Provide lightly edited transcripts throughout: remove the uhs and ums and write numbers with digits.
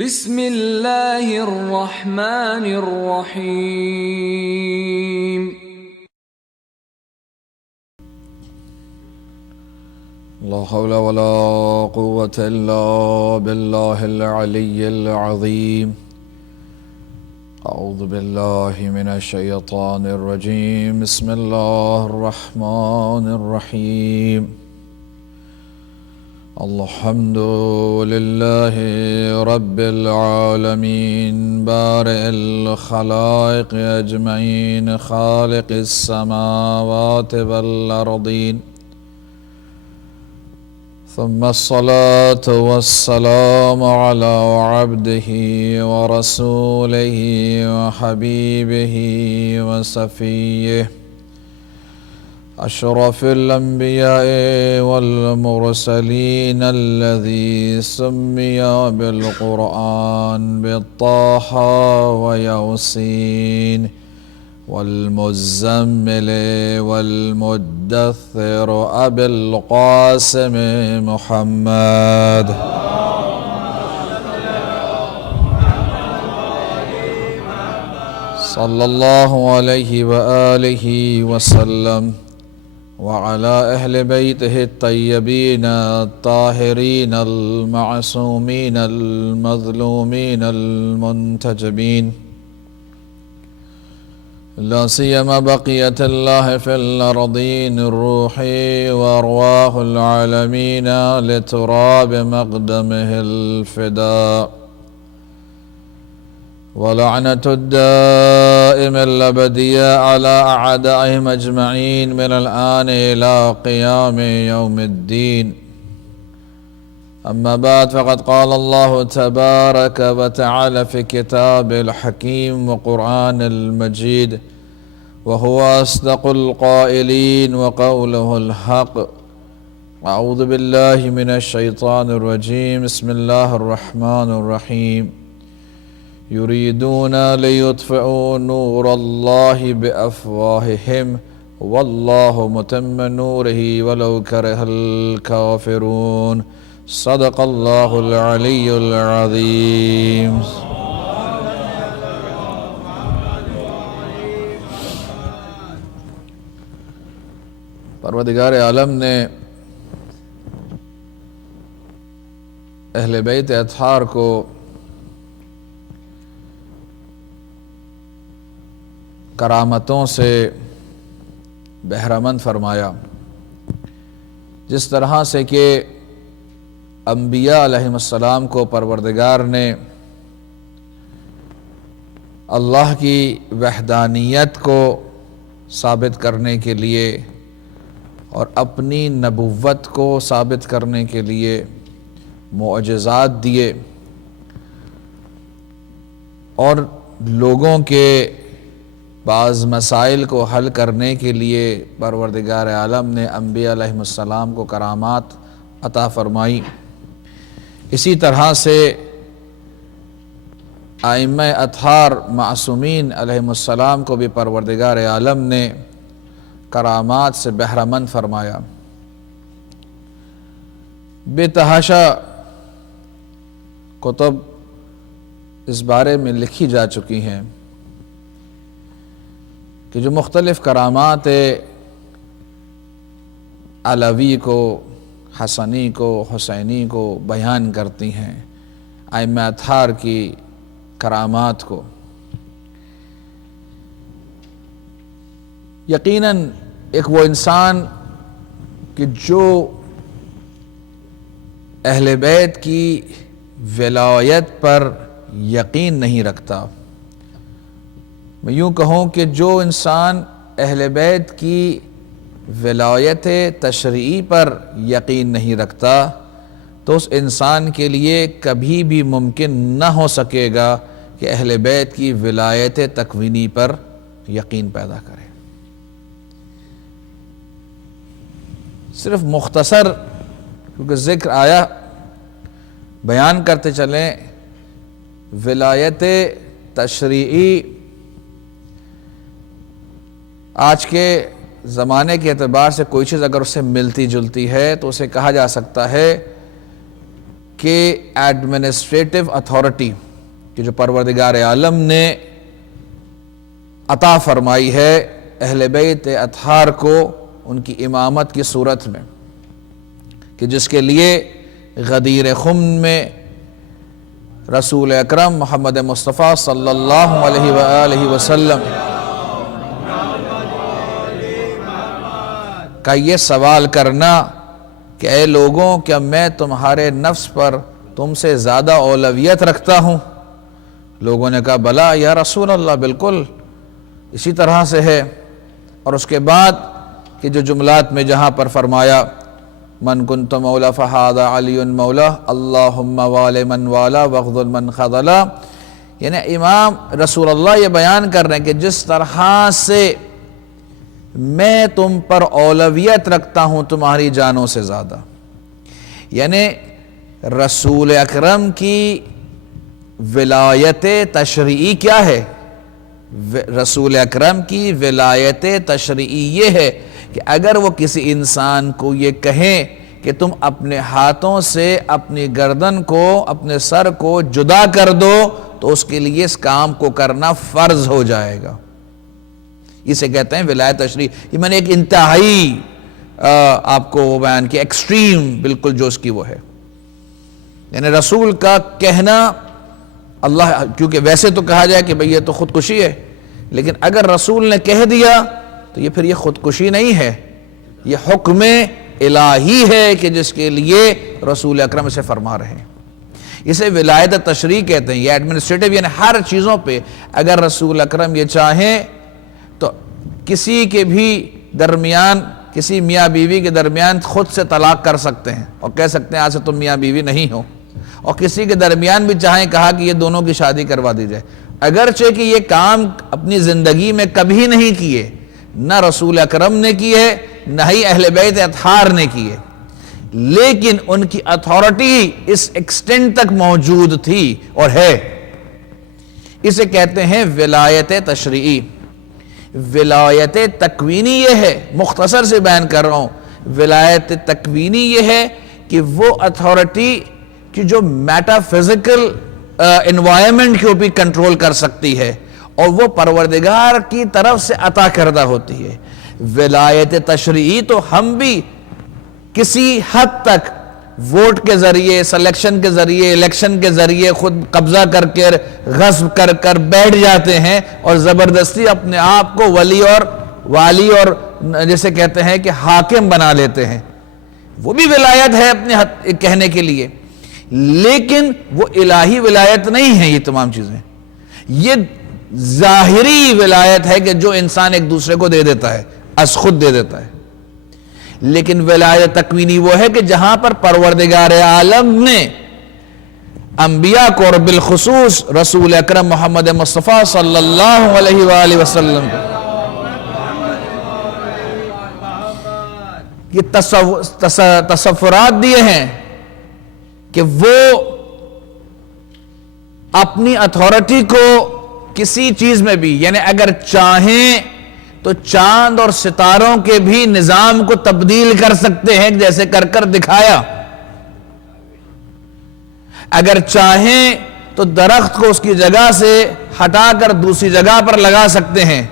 بسم اللہ الرحمن الرحیم۔ لا حول ولا قوة إلا بالله العلي العظيم. أعوذ بالله من الشيطان الرجيم. بسم الله الرحمن الرحيم. الحمد لله رب العالمين بارئ الخلائق أجمعين خالق السماوات والأرضين، ثم الصلاة والسلام على عبده ورسوله وحبيبه وصفيه أشرف الأنبياء والمرسلين الذي سمي بالقرآن بالطه وياسين والمزمل والمدثر أبي القاسم محمد صلى الله عليه وآله وسلم وعلى أهل بيته الطيبين الطاهرين المعصومين المظلومين المنتجبين، لا سيما بقية الله في الأرضين الروح وأرواح العالمين لتراب مقدمه الفداء، ولعنة الدائم الأبدية على أعدائهم أجمعين من الآن إلى قيام يوم الدين. أما بعد، فقد قال الله تبارك وتعالى في كتاب الحكيم وقرآن المجيد، وهو أصدق القائلين وقوله الحق. أعوذ بالله من الشيطان الرجيم. بسم الله الرحمن الرحيم. يريدون ليطفئوا نور الله بأفواههم والله متم نوره ولو كره الكافرون. صدق الله العلي العظيم. پروردگار عالم نے اہل بیت اطہار کو کرامتوں سے بہرمند فرمایا، جس طرح سے کہ انبیاء علیہم السلام کو پروردگار نے اللہ کی وحدانیت کو ثابت کرنے کے لیے اور اپنی نبوت کو ثابت کرنے کے لیے معجزات دیے، اور لوگوں کے بعض مسائل کو حل کرنے کے لیے پروردگار عالم نے انبیاء علیہم السلام کو کرامات عطا فرمائی، اسی طرح سے ائمہ اطہار معصومین علیہم السلام کو بھی پروردگار عالم نے کرامات سے بہرمند فرمایا۔ بے تحاشا کتب اس بارے میں لکھی جا چکی ہیں کہ جو مختلف کرامات علوی کو، حسنی کو، حسینی کو بیان کرتی ہیں، ائمہ اطہار کی کرامات کو۔ یقیناً ایک وہ انسان کہ جو اہل بیت کی ولایت پر یقین نہیں رکھتا، میں یوں کہوں کہ جو انسان اہل بیت کی ولایت تشریعی پر یقین نہیں رکھتا، تو اس انسان کے لیے کبھی بھی ممکن نہ ہو سکے گا کہ اہل بیت کی ولایت تکوینی پر یقین پیدا کرے۔ صرف مختصر کیونکہ ذکر آیا بیان کرتے چلیں، ولایت تشریعی آج کے زمانے کے اعتبار سے کوئی چیز اگر اسے ملتی جلتی ہے تو اسے کہا جا سکتا ہے کہ ایڈمنسٹریٹو اتھارٹی کہ جو پروردگار عالم نے عطا فرمائی ہے اہل بیت اطہار کو ان کی امامت کی صورت میں، کہ جس کے لیے غدیر خم میں رسول اکرم محمد مصطفیٰ صلی اللہ علیہ وآلہ وسلم کا یہ سوال کرنا کہ اے لوگوں کیا میں تمہارے نفس پر تم سے زیادہ اولویت رکھتا ہوں؟ لوگوں نے کہا بلا یا رسول اللہ، بالکل اسی طرح سے ہے۔ اور اس کے بعد کہ جو جملات میں جہاں پر فرمایا من کنت مولا فہذا علی مولا اللہم وال من والا واخذل من خذلا، یعنی امام رسول اللہ یہ بیان کر رہے ہیں کہ جس طرح سے میں تم پر اولویت رکھتا ہوں تمہاری جانوں سے زیادہ، یعنی رسول اکرم کی ولایت تشریعی کیا ہے؟ رسول اکرم کی ولایت تشریعی یہ ہے کہ اگر وہ کسی انسان کو یہ کہیں کہ تم اپنے ہاتھوں سے اپنی گردن کو، اپنے سر کو جدا کر دو، تو اس کے لیے اس کام کو کرنا فرض ہو جائے گا۔ اسے کہتے ہیں ولایت تشریعی۔ یہ میں نے ایک انتہائی آپ کو وہ بیان کیا، ایکسٹریم بالکل جو اس کی وہ ہے، یعنی رسول کا کہنا اللہ، کیونکہ ویسے تو کہا جائے کہ بھئی یہ تو خودکشی ہے، لیکن اگر رسول نے کہہ دیا تو یہ پھر یہ خودکشی نہیں ہے، یہ حکم الہی ہے کہ جس کے لیے رسول اکرم سے فرما رہے ہیں۔ اسے ولایت تشریع کہتے ہیں۔ یہ ایڈمنسٹریٹو یعنی ہر چیزوں پہ اگر رسول اکرم یہ چاہیں تو کسی کے بھی درمیان، کسی میاں بیوی کے درمیان خود سے طلاق کر سکتے ہیں اور کہہ سکتے ہیں آج سے تم میاں بیوی نہیں ہو، اور کسی کے درمیان بھی چاہیں کہا کہ یہ دونوں کی شادی کروا دی جائے، اگرچہ کہ یہ کام اپنی زندگی میں کبھی نہیں کیے، نہ رسول اکرم نے کیے نہ ہی اہل بیت اطہار نے کیے، لیکن ان کی اتھارٹی اس ایکسٹینٹ تک موجود تھی اور ہے۔ اسے کہتے ہیں ولایت تشریعی۔ ولایت تکوینی یہ ہے، مختصر سے بیان کر رہا ہوں، ولایت تکوینی یہ ہے کہ وہ اتھارٹی کہ جو میٹا فزیکل انوائرمنٹ کے اوپر کنٹرول کر سکتی ہے اور وہ پروردگار کی طرف سے عطا کردہ ہوتی ہے۔ ولایت تشریعی تو ہم بھی کسی حد تک ووٹ کے ذریعے، سلیکشن کے ذریعے، الیکشن کے ذریعے خود قبضہ کر کے غصب کر کر بیٹھ جاتے ہیں اور زبردستی اپنے آپ کو ولی اور والی اور جیسے کہتے ہیں کہ حاکم بنا لیتے ہیں۔ وہ بھی ولایت ہے اپنے کہنے کے لیے، لیکن وہ الہی ولایت نہیں ہے۔ یہ تمام چیزیں یہ ظاہری ولایت ہے کہ جو انسان ایک دوسرے کو دے دیتا ہے، از خود دے دیتا ہے، لیکن ولایت تکوینی وہ ہے کہ جہاں پر پروردگار عالم نے انبیاء کو اور بالخصوص رسول اکرم محمد مصطفیٰ صلی اللہ علیہ وآلہ وسلم کو یہ تصورات دیے ہیں کہ وہ اپنی اتھارٹی کو کسی چیز میں بھی، یعنی اگر چاہیں تو چاند اور ستاروں کے بھی نظام کو تبدیل کر سکتے ہیں، جیسے کر کر دکھایا۔ اگر چاہیں تو درخت کو اس کی جگہ سے ہٹا کر دوسری جگہ پر لگا سکتے ہیں،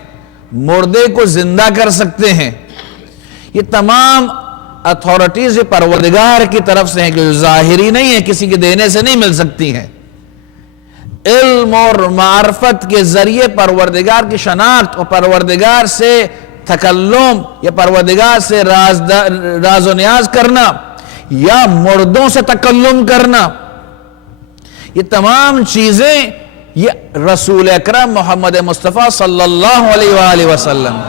مردے کو زندہ کر سکتے ہیں۔ یہ تمام اتھارٹیز پروردگار کی طرف سے ہیں کہ ظاہری نہیں ہے، کسی کے دینے سے نہیں مل سکتی ہیں۔ علم اور معرفت کے ذریعے پروردگار کی شناخت اور پروردگار سے تکلم یا پروردگار سے راز و نیاز کرنا یا مردوں سے تکلم کرنا، یہ تمام چیزیں یہ رسول اکرم محمد مصطفیٰ صلی اللہ علیہ وآلہ وسلم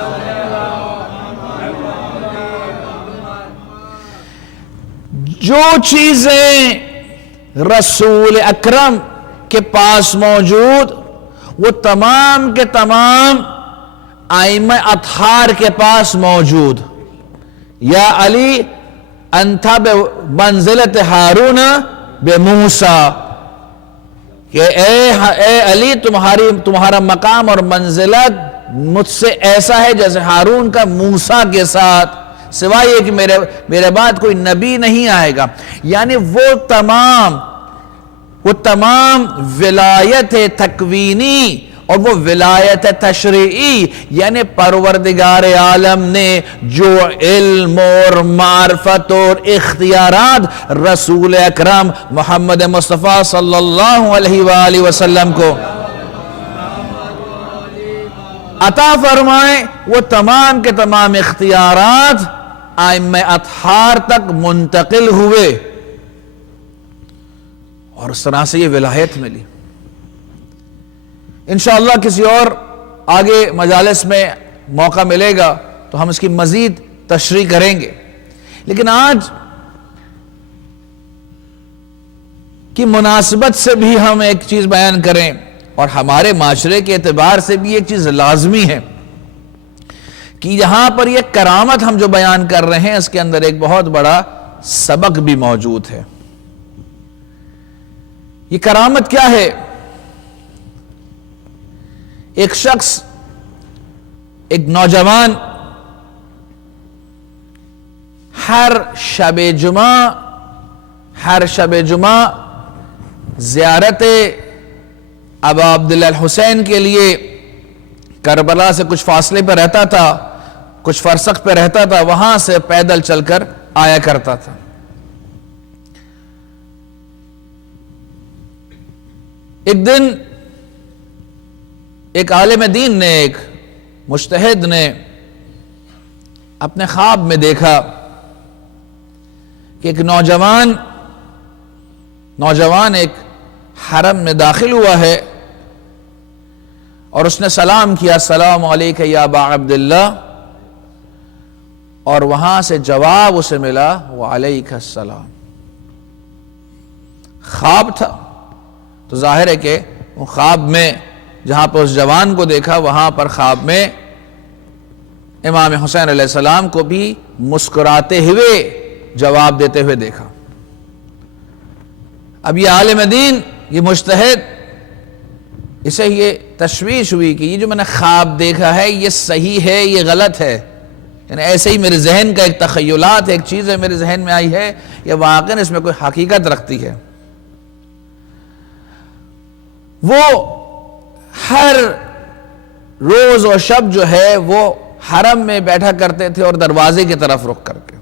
جو چیزیں رسول اکرم کے پاس موجود وہ تمام کے تمام ائمہ اطہار کے پاس موجود۔ یا علی انتا بمنزلت ہارون بموسیٰ، کہ اے علی تمہارا مقام اور منزلت مجھ سے ایسا ہے جیسے ہارون کا موسیٰ کے ساتھ، سوائے یہ کہ میرے بعد کوئی نبی نہیں آئے گا۔ یعنی وہ تمام وہ تمام ولایت تکوینی اور وہ ولایت تشریعی، یعنی پروردگار عالم نے جو علم اور معرفت اور اختیارات رسول اکرم محمد مصطفیٰ صلی اللہ علیہ وآلہ وسلم کو عطا فرمائے، وہ تمام کے تمام اختیارات ائمہ اطہار تک منتقل ہوئے، اور اس طرح سے یہ ولایت ملی۔ انشاءاللہ کسی اور آگے مجالس میں موقع ملے گا تو ہم اس کی مزید تشریح کریں گے، لیکن آج کی مناسبت سے بھی ہم ایک چیز بیان کریں، اور ہمارے معاشرے کے اعتبار سے بھی ایک چیز لازمی ہے کہ یہاں پر یہ کرامت ہم جو بیان کر رہے ہیں اس کے اندر ایک بہت بڑا سبق بھی موجود ہے۔ یہ کرامت کیا ہے؟ ایک شخص، ایک نوجوان ہر شب جمعہ زیارت ابا عبداللہ الحسین کے لیے کربلا سے کچھ فاصلے پہ رہتا تھا، کچھ فرسخ پہ رہتا تھا، وہاں سے پیدل چل کر آیا کرتا تھا۔ ایک دن ایک عالم دین نے، ایک مجتہد نے اپنے خواب میں دیکھا کہ ایک نوجوان ایک حرم میں داخل ہوا ہے، اور اس نے سلام کیا، السلام علیکم یا ابا عبداللہ، اور وہاں سے جواب اسے ملا وعلیکم السلام۔ خواب تھا تو ظاہر ہے کہ وہ خواب میں جہاں پر اس جوان کو دیکھا، وہاں پر خواب میں امام حسین علیہ السلام کو بھی مسکراتے ہوئے جواب دیتے ہوئے دیکھا۔ اب یہ عالم دین، یہ مجتہد، اسے یہ تشویش ہوئی کہ یہ جو میں نے خواب دیکھا ہے یہ صحیح ہے، یہ غلط ہے، یعنی ایسے ہی میرے ذہن کا ایک تخیلات، ایک چیز ہے میرے ذہن میں آئی ہے، یا واقعاً اس میں کوئی حقیقت رکھتی ہے۔ وہ ہر روز اور شب جو ہے وہ حرم میں بیٹھا کرتے تھے اور دروازے کی طرف رخ کر کے۔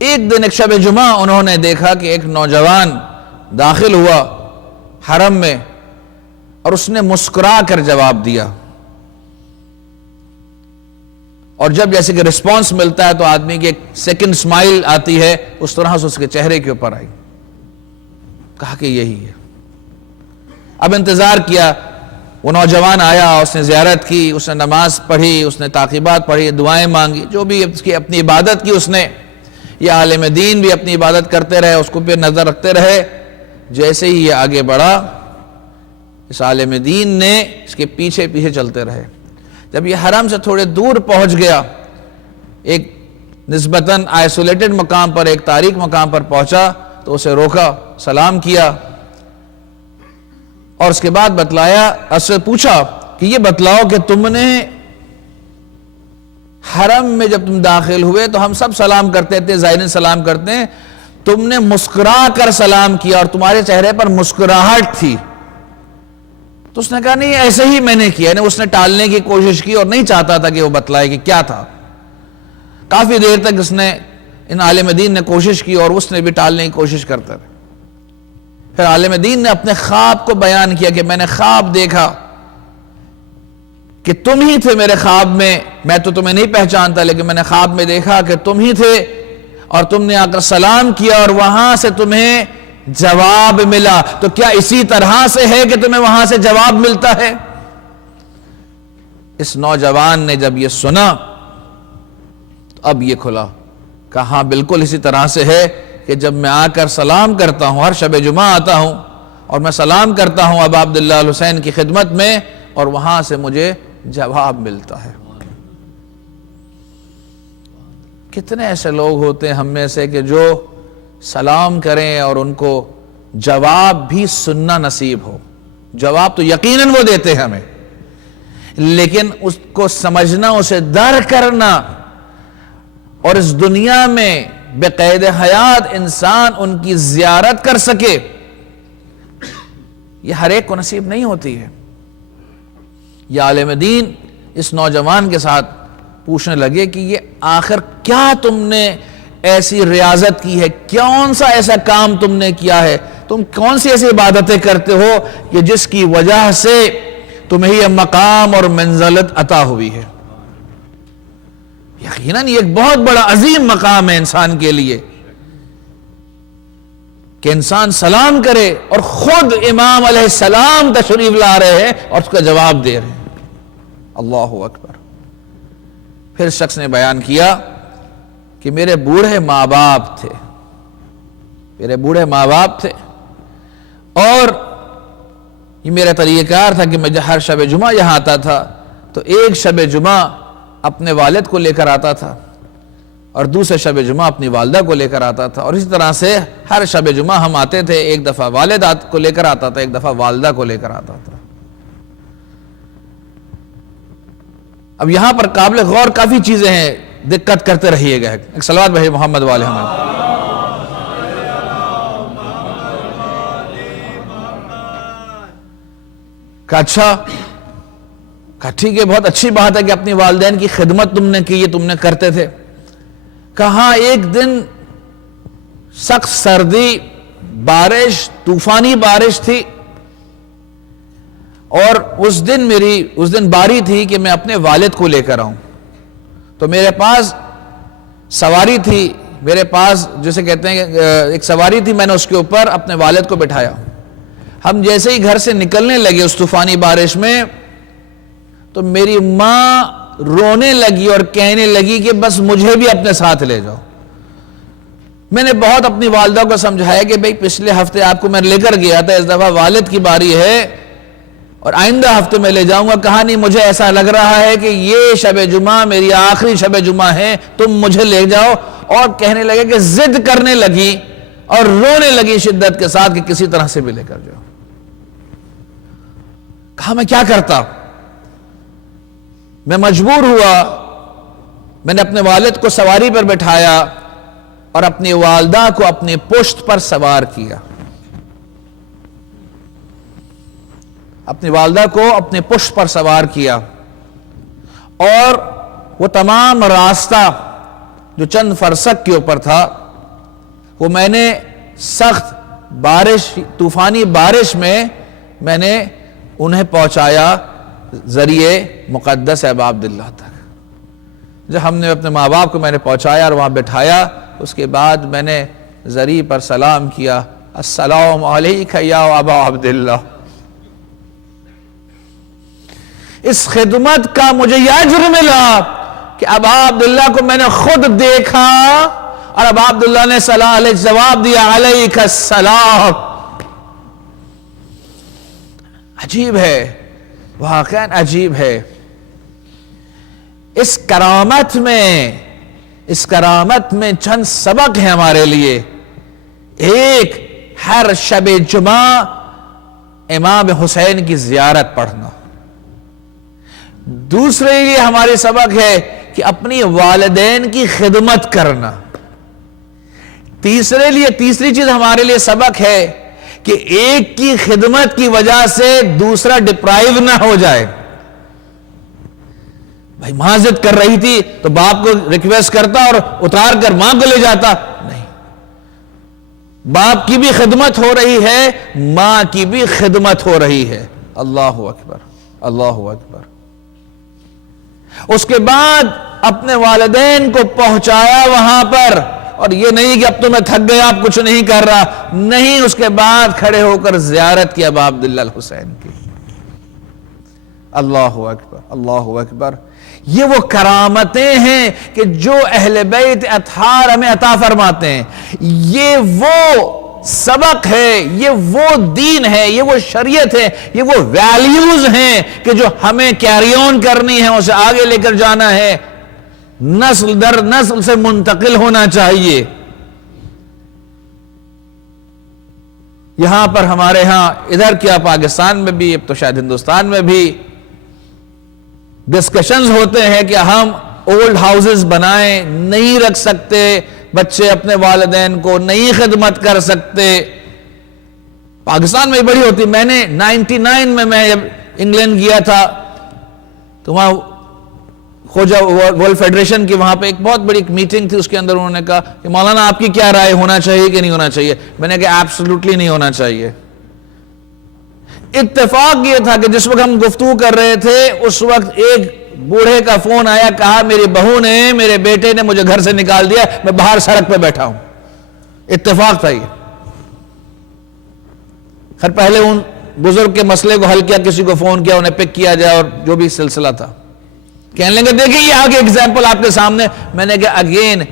ایک دن ایک شب جمعہ انہوں نے دیکھا کہ ایک نوجوان داخل ہوا حرم میں، اور اس نے مسکرا کر جواب دیا، اور جب جیسے کہ رسپانس ملتا ہے تو آدمی کی ایک سیکنڈ سمائل آتی ہے، اس طرح سے اس کے چہرے کے اوپر آئی۔ کہا کہ یہی ہے۔ اب انتظار کیا، وہ نوجوان آیا، اس نے زیارت کی، اس نے نماز پڑھی، اس نے تعقیبات پڑھی، دعائیں مانگی، جو بھی اس کی اپنی عبادت کی اس نے۔ یہ عالم دین بھی اپنی عبادت کرتے رہے، اس کو پہ نظر رکھتے رہے۔ جیسے ہی یہ آگے بڑھا، اس عالم دین نے اس کے پیچھے پیچھے چلتے رہے۔ جب یہ حرم سے تھوڑے دور پہنچ گیا، ایک نسبتاً آئسولیٹڈ مقام پر، ایک تاریک مقام پر پہنچا، تو اسے روکا، سلام کیا، اور اس کے بعد بتلایا، اس سے پوچھا کہ یہ بتلاؤ کہ تم نے حرم میں جب تم داخل ہوئے تو ہم سب سلام کرتے تھے، زائرین سلام کرتے ہیں، تم نے مسکرا کر سلام کیا اور تمہارے چہرے پر مسکراہٹ تھی۔ تو اس نے کہا نہیں، ایسے ہی میں نے کیا، یعنی اس نے ٹالنے کی کوشش کی اور نہیں چاہتا تھا کہ وہ بتلائے کہ کیا تھا۔ کافی دیر تک اس نے، ان عالم دین نے کوشش کی اور اس نے بھی ٹالنے کی کوشش کرتا رہا۔ پھر عالم دین نے اپنے خواب کو بیان کیا کہ میں نے خواب دیکھا کہ تم ہی تھے میرے خواب میں تو تمہیں نہیں پہچانتا، لیکن میں نے خواب میں دیکھا کہ تم ہی تھے، اور تم نے آ کر سلام کیا اور وہاں سے تمہیں جواب ملا۔ تو کیا اسی طرح سے ہے کہ تمہیں وہاں سے جواب ملتا ہے؟ اس نوجوان نے جب یہ سنا تو اب یہ کھلا، کہا ہاں بالکل اسی طرح سے ہے کہ جب میں آ کر سلام کرتا ہوں، ہر شب جمعہ آتا ہوں اور میں سلام کرتا ہوں ابا عبداللہ الحسین کی خدمت میں، اور وہاں سے مجھے جواب ملتا ہے۔ کتنے ایسے لوگ ہوتے ہیں ہم میں سے کہ جو سلام کریں اور ان کو جواب بھی سننا نصیب ہو۔ جواب تو یقیناً وہ دیتے ہیں ہمیں، لیکن اس کو سمجھنا، اسے درک کرنا، اور اس دنیا میں بقید حیات انسان ان کی زیارت کر سکے، یہ ہر ایک کو نصیب نہیں ہوتی ہے۔ یہ عالم دین اس نوجوان کے ساتھ پوچھنے لگے کہ یہ آخر کیا تم نے ایسی ریاضت کی ہے، کون سا ایسا کام تم نے کیا ہے، تم کون سی ایسی عبادتیں کرتے ہو کہ جس کی وجہ سے تمہیں یہ مقام اور منزلت عطا ہوئی ہے۔ یقیناً یہ ایک بہت بڑا عظیم مقام ہے انسان کے لیے کہ انسان سلام کرے اور خود امام علیہ السلام تشریف لا رہے ہیں اور اس کا جواب دے رہے ہیں۔ اللہ اکبر۔ پھر شخص نے بیان کیا کہ میرے بوڑھے ماں باپ تھے، میرے بوڑھے ماں باپ تھے، اور یہ میرا طریقہ کار تھا کہ میں ہر شب جمعہ یہاں آتا تھا تو ایک شب جمعہ اپنے والد کو لے کر آتا تھا اور دوسرے شب جمعہ اپنی والدہ کو لے کر آتا تھا، اور اسی طرح سے ہر شب جمعہ ہم آتے تھے، ایک دفعہ والد کو لے کر آتا تھا، ایک دفعہ والدہ کو لے کر آتا تھا۔ اب یہاں پر قابل غور کافی چیزیں ہیں، دقت کرتے رہیے گا۔ ایک صلوات بھائی محمد والے محمد۔ کہا اچھا، کہا ٹھیک ہے، بہت اچھی بات ہے کہ اپنی والدین کی خدمت تم نے کی، یہ تم نے کرتے تھے۔ کہا ایک دن سخت سردی، بارش، طوفانی بارش تھی، اور اس دن باری تھی کہ میں اپنے والد کو لے کر آؤں، تو میرے پاس سواری تھی، میرے پاس جسے کہتے ہیں ایک سواری تھی، میں نے اس کے اوپر اپنے والد کو بٹھایا۔ ہم جیسے ہی گھر سے نکلنے لگے اس طوفانی بارش میں تو میری ماں رونے لگی اور کہنے لگی کہ بس مجھے بھی اپنے ساتھ لے جاؤ۔ میں نے بہت اپنی والدہ کو سمجھایا کہ بھئی پچھلے ہفتے آپ کو میں لے کر گیا تھا، اس دفعہ والد کی باری ہے اور آئندہ ہفتے میں لے جاؤں گا۔ کہا نہیں، مجھے ایسا لگ رہا ہے کہ یہ شب جمعہ میری آخری شب جمعہ ہے، تم مجھے لے جاؤ۔ اور کہنے لگے کہ ضد کرنے لگی اور رونے لگی شدت کے ساتھ کہ کسی طرح سے بھی لے کر جاؤ۔ کہا میں کیا کرتا؟ میں مجبور ہوا، میں نے اپنے والد کو سواری پر بٹھایا اور اپنی والدہ کو اپنی پشت پر سوار کیا، اپنی والدہ کو اپنے پشت پر سوار کیا، اور وہ تمام راستہ جو چند فرسخ کے اوپر تھا وہ میں نے سخت بارش، طوفانی بارش میں نے انہیں پہنچایا ذریعے مقدس ابا عبداللہ تک۔ جب ہم نے اپنے ماں باپ کو میں نے پہنچایا اور وہاں بٹھایا، اس کے بعد میں نے ذریعے پر سلام کیا، السلام علیک یا ابا عبداللہ۔ اس خدمت کا مجھے یہ اجر ملا کہ ابا عبداللہ کو میں نے خود دیکھا اور ابا عبداللہ نے صلاح علیہ جواب دیا، علیک السلام۔ عجیب ہے، واقعاً عجیب ہے۔ اس کرامت میں چند سبق ہیں ہمارے لیے۔ ایک، ہر شب جمعہ امام حسین کی زیارت پڑھنا۔ دوسرے لیے ہمارے سبق ہے کہ اپنی والدین کی خدمت کرنا۔ تیسری چیز ہمارے لیے سبق ہے کہ ایک کی خدمت کی وجہ سے دوسرا ڈپرائیو نہ ہو جائے۔ بھائی ماں ضد کر رہی تھی تو باپ کو ریکویسٹ کرتا اور اتار کر ماں کو لے جاتا، نہیں، باپ کی بھی خدمت ہو رہی ہے، ماں کی بھی خدمت ہو رہی ہے۔ اللہ اکبر، اللہ اکبر۔ اس کے بعد اپنے والدین کو پہنچایا وہاں پر، اور یہ نہیں کہ اب تو میں تھک گیا، اب کچھ نہیں کر رہا، نہیں، اس کے بعد کھڑے ہو کر زیارت کی ابا عبداللہ الحسین کی۔ اللہ اکبر، اللہ اکبر۔ یہ وہ کرامتیں ہیں کہ جو اہل بیت اطہار ہمیں عطا فرماتے ہیں۔ یہ وہ سبق ہے، یہ وہ دین ہے، یہ وہ شریعت ہے، یہ وہ ویلیوز ہیں کہ جو ہمیں کیری آن کرنی ہے، اسے آگے لے کر جانا ہے، نسل در نسل سے منتقل ہونا چاہیے۔ یہاں پر ہمارے ہاں ادھر کیا پاکستان میں بھی، اب تو شاید ہندوستان میں بھی ڈسکشنز ہوتے ہیں کہ ہم اولڈ ہاؤسز بنائیں، نہیں رکھ سکتے، بچے اپنے والدین کو نہیں خدمت کر سکتے. پاکستان میں بڑی ہوتی. میں نے 99 میں جب انگلینڈ گیا تھا تو وہاں خوجہ ورلڈ فیڈریشن کی وہاں پہ ایک بہت بڑی میٹنگ تھی. اس کے اندر انہوں نے کہا کہ مولانا آپ کی کیا رائے, ہونا چاہیے کہ نہیں ہونا چاہیے؟ میں نے کہا ایبسولوٹلی نہیں ہونا چاہیے. اتفاق یہ تھا کہ جس وقت ہم گفتگو کر رہے تھے اس وقت ایک بوڑھے کا فون آیا, کہا میری بہو نے, میرے بیٹے نے مجھے گھر سے نکال دیا, میں باہر سڑک پہ بیٹھا ہوں. اتفاق تھا یہ. خیر پہلے ان بزرگ کے مسئلے کو حل کیا, کسی کو فون کیا, انہیں پک کیا جائے, اور جو بھی سلسلہ تھا. کہنے لگے دیکھیں یہ آگے ایگزامپل آپ کے سامنے. میں نے کہا اگین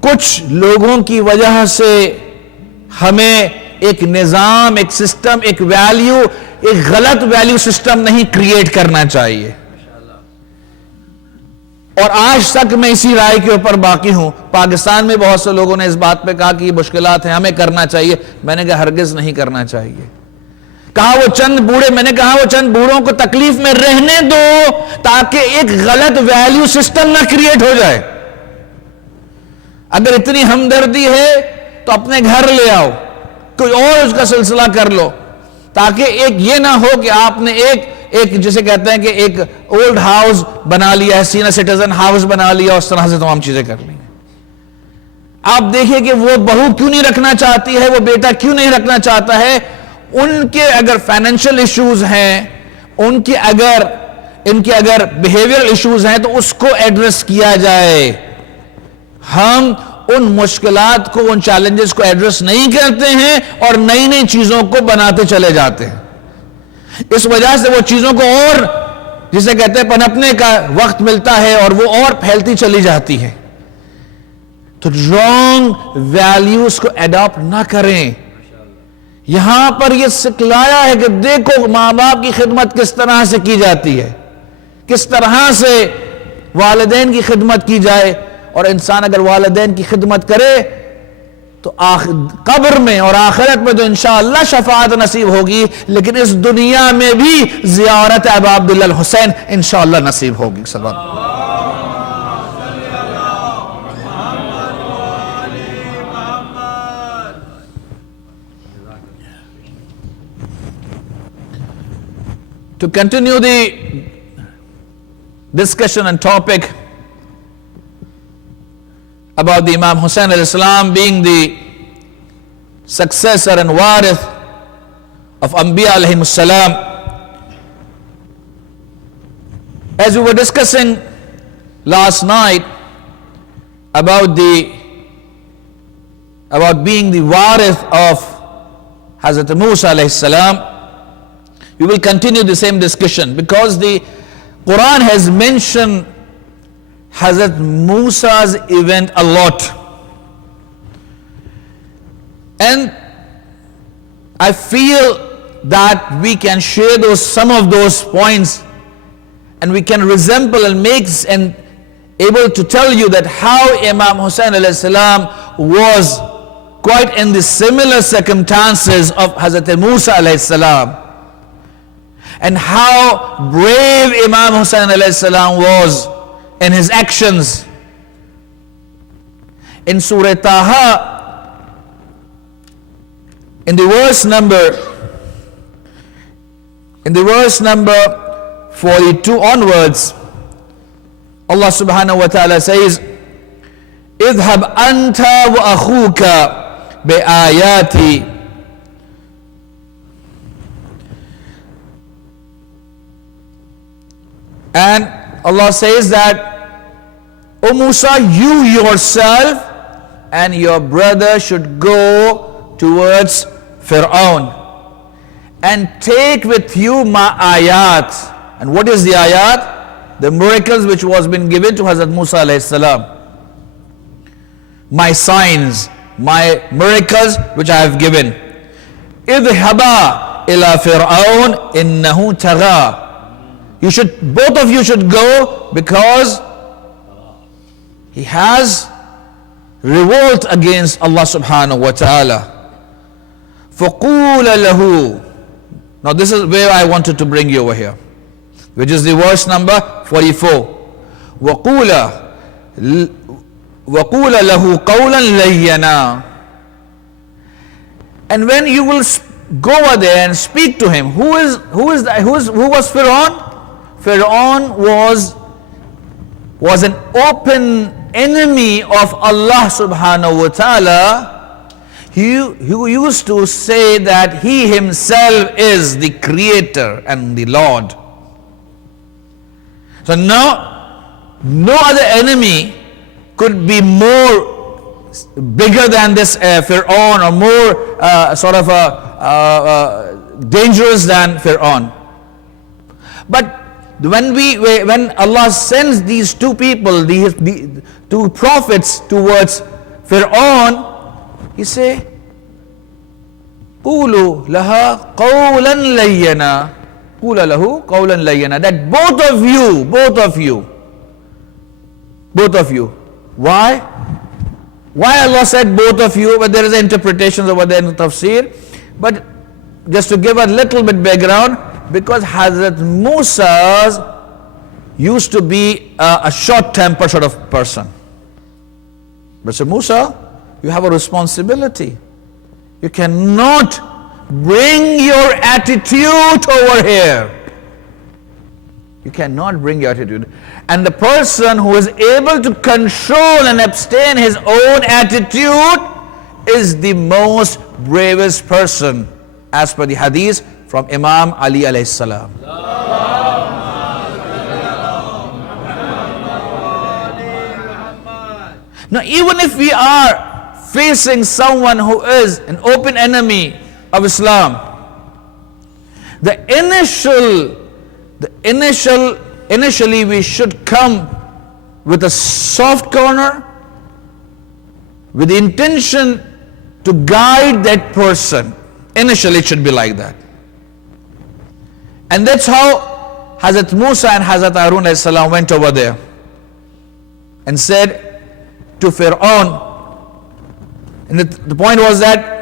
کچھ لوگوں کی وجہ سے ہمیں ایک نظام, ایک سسٹم, ایک ویلیو, ایک غلط ویلیو سسٹم نہیں کریٹ کرنا چاہیے. اور آج تک میں اسی رائے کے اوپر باقی ہوں. پاکستان میں بہت سے لوگوں نے اس بات پہ کہا کہ یہ مشکلات ہیں, ہمیں کرنا چاہیے. میں نے کہا ہرگز نہیں کرنا چاہیے. کہا وہ چند بوڑھے, میں نے کہا وہ چند بوڑھوں کو تکلیف میں رہنے دو تاکہ ایک غلط ویلیو سسٹم نہ کریٹ ہو جائے. اگر اتنی ہمدردی ہے تو اپنے گھر لے آؤ, کوئی اور اس کا سلسلہ کر لو, تاکہ ایک یہ نہ ہو کہ آپ نے ایک جسے کہتے ہیں کہ ایک اولڈ ہاؤس بنا لیا ہے, سینئر سٹیزن ہاؤس بنا لیا, اس طرح سے تمام چیزیں کر لی. آپ دیکھیں کہ وہ بہو کیوں نہیں رکھنا چاہتی ہے, وہ بیٹا کیوں نہیں رکھنا چاہتا ہے. ان کے اگر فائنینشل ایشوز ہیں, ان کے اگر بیہیویئر ایشوز ہیں تو اس کو ایڈریس کیا جائے. ہم ان مشکلات کو, ان چیلنجز کو ایڈریس نہیں کرتے ہیں اور نئی نئی چیزوں کو بناتے چلے جاتے ہیں. اس وجہ سے وہ چیزوں کو اور جسے کہتے ہیں پنپنے کا وقت ملتا ہے اور وہ اور پھیلتی چلی جاتی ہے. تو رانگ ویلیوز کو اڈاپٹ نہ کریں. یہاں پر یہ سکھلایا ہے کہ دیکھو ماں باپ کی خدمت کس طرح سے کی جاتی ہے, کس طرح سے والدین کی خدمت کی جائے. اور انسان اگر والدین کی خدمت کرے تو قبر میں اور آخرت میں تو انشاءاللہ شفاعت نصیب ہوگی, لیکن اس دنیا میں بھی زیارت ابا عبداللہ الحسین انشاءاللہ نصیب ہوگی. صلی اللہ علیہ وسلم. To continue the discussion and topic about the Imam Hussain alayhi salam being the successor and warith of Anbiya alayhi salam, as we were discussing last night about being the warith of Hazrat Musa alayhi salam, we will continue the same discussion because the Quran has mentioned Hazrat Musa's event a lot. And I feel that we can share some of those points, and we can resemble and able to tell you that how Imam Hussain alayhi salam was quite in the similar circumstances of Hazrat Musa alayhi salam, and how brave Imam Hussain alayhi salam was in his actions. In Surah Taha, in the verse number 42 onwards, Allah subhanahu wa ta'ala says, اذهب أنت وأخوك بآياتي. And Allah says that, O Musa, you yourself and your brother should go towards Fir'aun and take with you my ayat. And what is the ayat? The miracles which was been given to Hazrat Musa alayhi salam. My signs, my miracles which I have given. اذهبا إلى فرعون إنه طغى. Both of you should go because he has revolt against Allah subhanahu wa ta'ala. فَقُولَ لَهُ. Now this is where I wanted to bring you over here, which is the verse number 44. وَقُولَ وَقُولَ لَهُ قَوْلًا لَيَّنًا. And when you will go over there and speak to him, who was Fir'aun? Fir'aun was an open enemy of Allah subhanahu wa ta'ala. He used to say that he himself is the creator and the Lord. So now, no other enemy could be more bigger than this Fir'aun, or more dangerous than Fir'aun. But when Allah sends these two people, the two prophets towards Fir'aun, He say, قُولُوا لَهَا قَوْلًا لَيَّنًا. قُولَ لَهُ قَوْلًا لَيَّنًا. That both of you. Why? Why Allah said both of you? But there is interpretations over there in the tafsir. But just to give a little bit background, because Hazrat Musa used to be a short-tempered sort of person. But so Musa, you have a responsibility. You cannot bring your attitude over here. You cannot bring your attitude. And the person who is able to control and abstain his own attitude is the most bravest person, as per the hadith from Imam Ali alayhi salam. Now, even if we are facing someone who is an open enemy of Islam, initially we should come with a soft corner, with the intention to guide that person. Initially it should be like that. And that's how Hazrat Musa and Hazrat Harun alayhi salam went over there and said to Fir'aun, and the point was that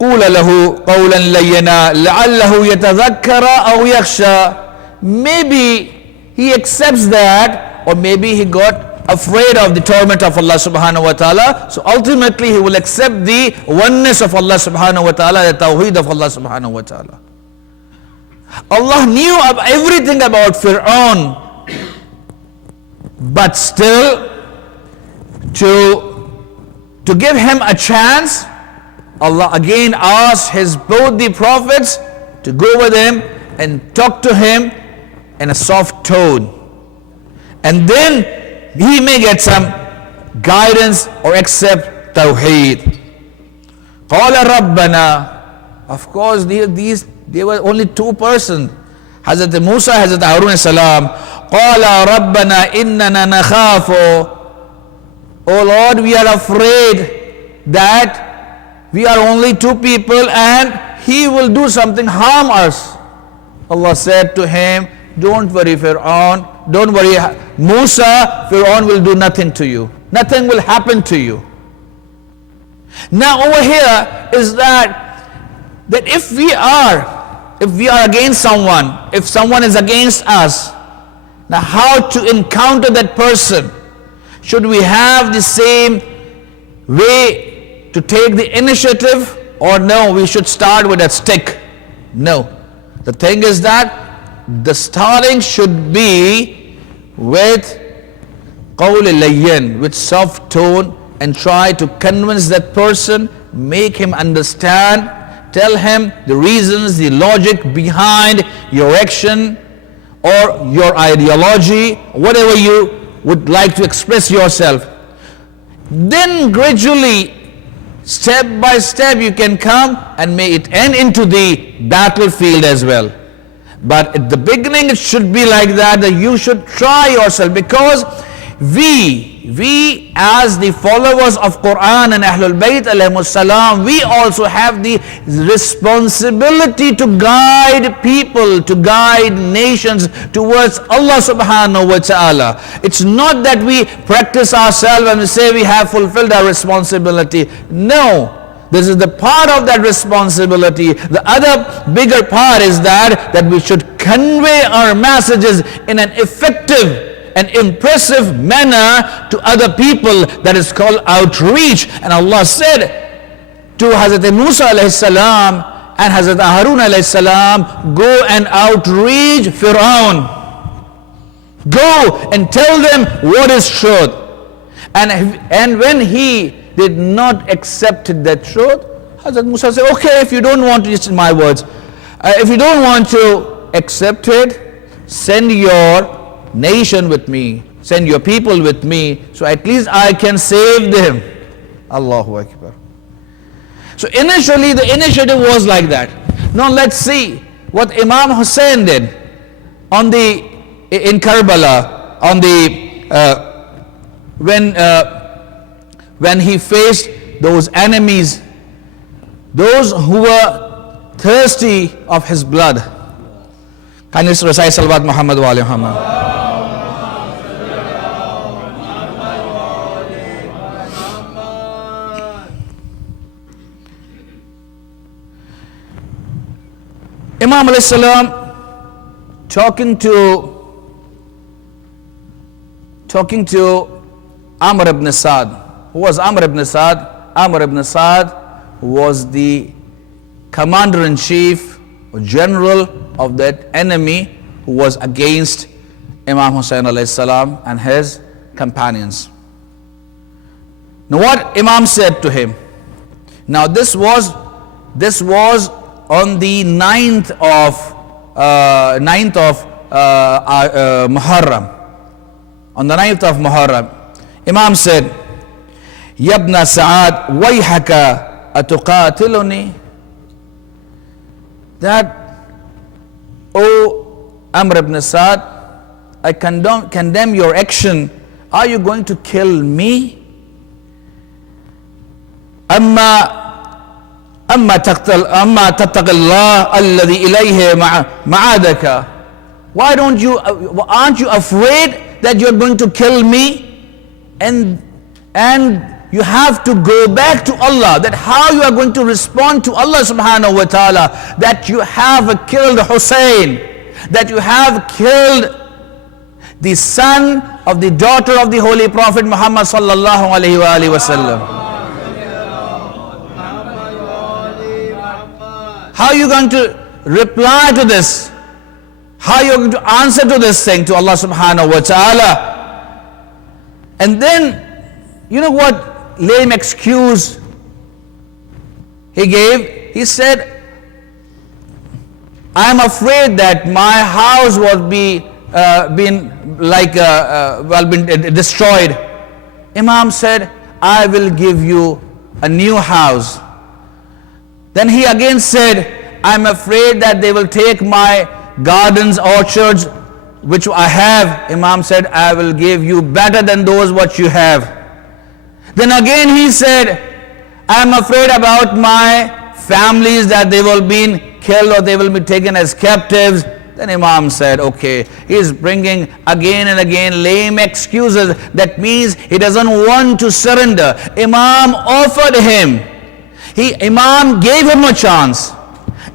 قُولَ لَهُ قَوْلًا لَيَّنًا لَعَلَّهُ يَتَذَكَّرَ أَوْ يَخْشَى. Maybe he accepts that, or maybe he got afraid of the torment of Allah subhanahu wa ta'ala. So ultimately he will accept the oneness of Allah subhanahu wa ta'ala, the tawheed of Allah subhanahu wa ta'ala. Allah knew everything about Fir'aun, but still to give him a chance, Allah again asked both the prophets to go with him and talk to him in a soft tone. And then he may get some guidance or accept Tawheed. قَالَ رَبَّنَا. Of course, they were only two persons. Hazrat Musa, Hazrat Harun salam. قَالَ رَبَّنَا إِنَّنَا نَخَافُ. Oh Lord, we are afraid that we are only two people and he will do something, harm us. Allah said to him, don't worry Fir'aun, don't worry Musa, Fir'aun will do nothing to you. Nothing will happen to you. Now over here is that if we are against someone, if someone is against us, now how to encounter that person? Should we have the same way to take the initiative, or no, we should start with a stick? No. The thing is that the starting should be with qawl layyan, with soft tone, and try to convince that person, make him understand, tell him the reasons, the logic behind your action or your ideology, whatever you would like to express yourself. Then gradually, step by step, you can come and may it end into the battlefield as well. But at the beginning it should be like that you should try yourself, because we as the followers of Quran and Ahlul Bayt alayhimus salam, we also have the responsibility to guide people, to guide nations towards Allah subhanahu wa ta'ala. It's not that we practice ourselves and we say we have fulfilled our responsibility. No. This is the part of that responsibility. The other bigger part is that we should convey our messages in an effective an impressive manner to other people. That is called outreach. And Allah said to Hazrat Musa alayhi salam and Hazrat Harun alayhi salam, go and outreach Fir'aun. Go and tell them what is truth. And when he did not accept the truth, Hazrat Musa said, okay, if you don't want to listen to my words, if you don't want to accept it, send your nation with me, send your people with me, so at least I can save them. Allahu Akbar. So initially the initiative was like that. Now let's see what Imam Hussein did in Karbala when he faced those enemies, those who were thirsty of his blood. Kindly recite Salawat Muhammad wa ali Muhammad. Imam alayhi salam talking to Amr ibn Sa'd. Who was Amr ibn Sa'd? Amr ibn Sa'd was the commander-in-chief or general of that enemy who was against Imam Hussein alayhi salam and his companions. Now what Imam said to him? Now this was on the 9th of Muharram. On the 9th of Muharram, Imam said, Yabna Sa'ad, wayhaka atuqatiluni? That, O Amr ibn Sa'd, I condemn your action. Are you going to kill me? أما تتق الله الذي إليه معادك. Why aren't you afraid that you're going to kill me? And you have to go back to Allah. That how you are going to respond to Allah subhanahu wa ta'ala, that you have killed Hussein, that you have killed the son of the daughter of the Holy Prophet Muhammad sallallahu alaihi wasallam. How are you going to reply to this? How are you going to answer to this thing to Allah subhanahu wa ta'ala? And then, you know what lame excuse he gave? He said, I am afraid that my house will be destroyed. Imam said, I will give you a new house. Then he again said, I'm afraid that they will take my gardens, orchards, which I have. Imam said, I will give you better than those what you have. Then again he said, I'm afraid about my families, that they will be killed or they will be taken as captives. Then Imam said, okay, he is bringing again and again lame excuses. That means he doesn't want to surrender. Imam offered him. Imam gave him a chance.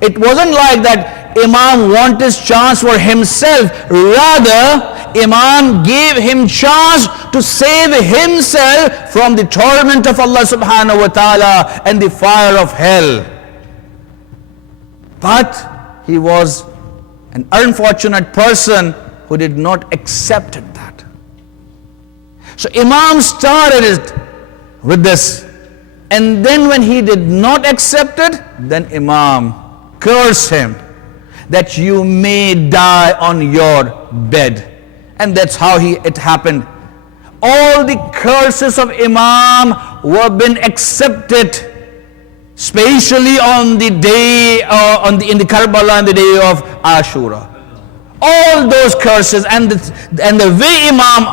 It wasn't like that Imam wanted his chance for himself. Rather, Imam gave him chance to save himself from the torment of Allah subhanahu wa ta'ala and the fire of hell. But he was an unfortunate person who did not accept that. So Imam started it with this. And then when he did not accept it, then Imam cursed him that you may die on your bed. And that's how it happened. All the curses of Imam were been accepted, especially on the day in the Karbala, on the day of Ashura. All those curses and the way Imam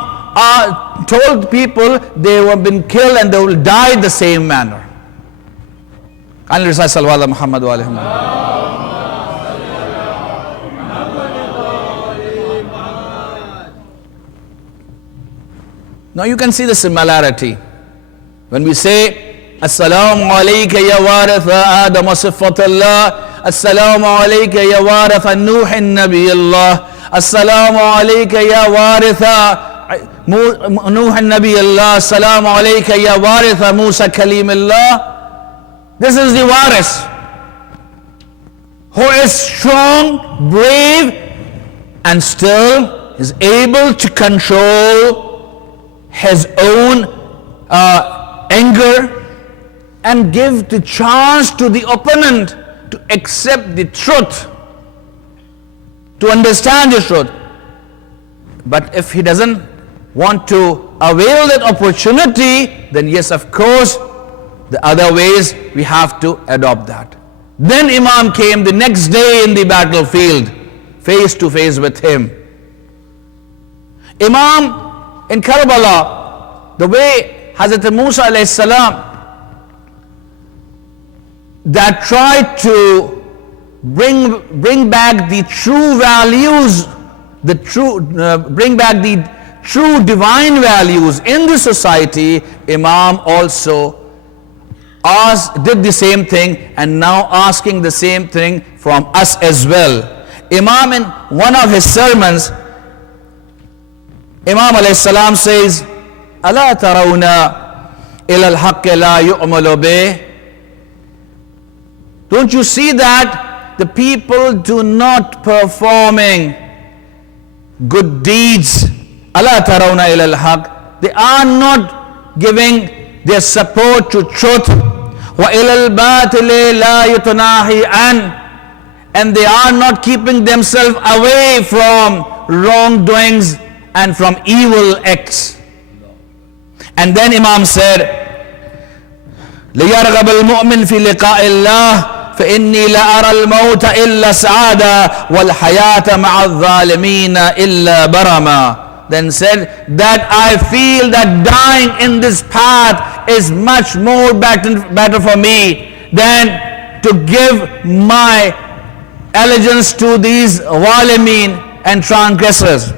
told people they were been killed and they will die the same manner. Kindly recite Salawat Muhammad wa ali Muhammad. Now you can see the similarity. When we say, Assalamu alayka ya waritha Adam wa sifatallah, Assalamu alayka ya waritha Nuh Nabi Allah, Assalamu alayka ya waritha Nuh Nabi Allah, Salamu alayka ya waritha Musa Kalim Allah. This is the waris, who is strong, brave, and still is able to control his own anger and give the chance to the opponent to accept the truth, to understand the truth. But if he doesn't want to avail that opportunity, then yes, of course, the other ways we have to adopt that. Then Imam came the next day in the battlefield, face to face with him. Imam in Karbala, the way Hazrat Musa alayhi salam that tried to bring back the true values, bring back the true divine values in the society, Imam also did the same thing, and now asking the same thing from us as well. Imam in one of his sermons, Imam alayhi salam says, "Ala tarawna ila al-haqq la yu'malu bih." Don't you see that the people do not performing good deeds? Ala tarawna ila al-haqq. They are not giving their support to truth. Wa ila al-batil la yutanahi an. And they are not keeping themselves away from wrongdoings and from evil acts. And then Imam said, لِيَرْغَبَ الْمُؤْمِنْ فِي لِقَاءِ اللَّهِ فَإِنِّي لَأَرَى الْمَوْتَ إِلَّا سَعَادًا وَالْحَيَاةَ مَعَ الظَّالِمِينَ إِلَّا بَرَمًا. Then said that I feel that dying in this path is much more better for me than to give my allegiance to these zalimin and transgressors.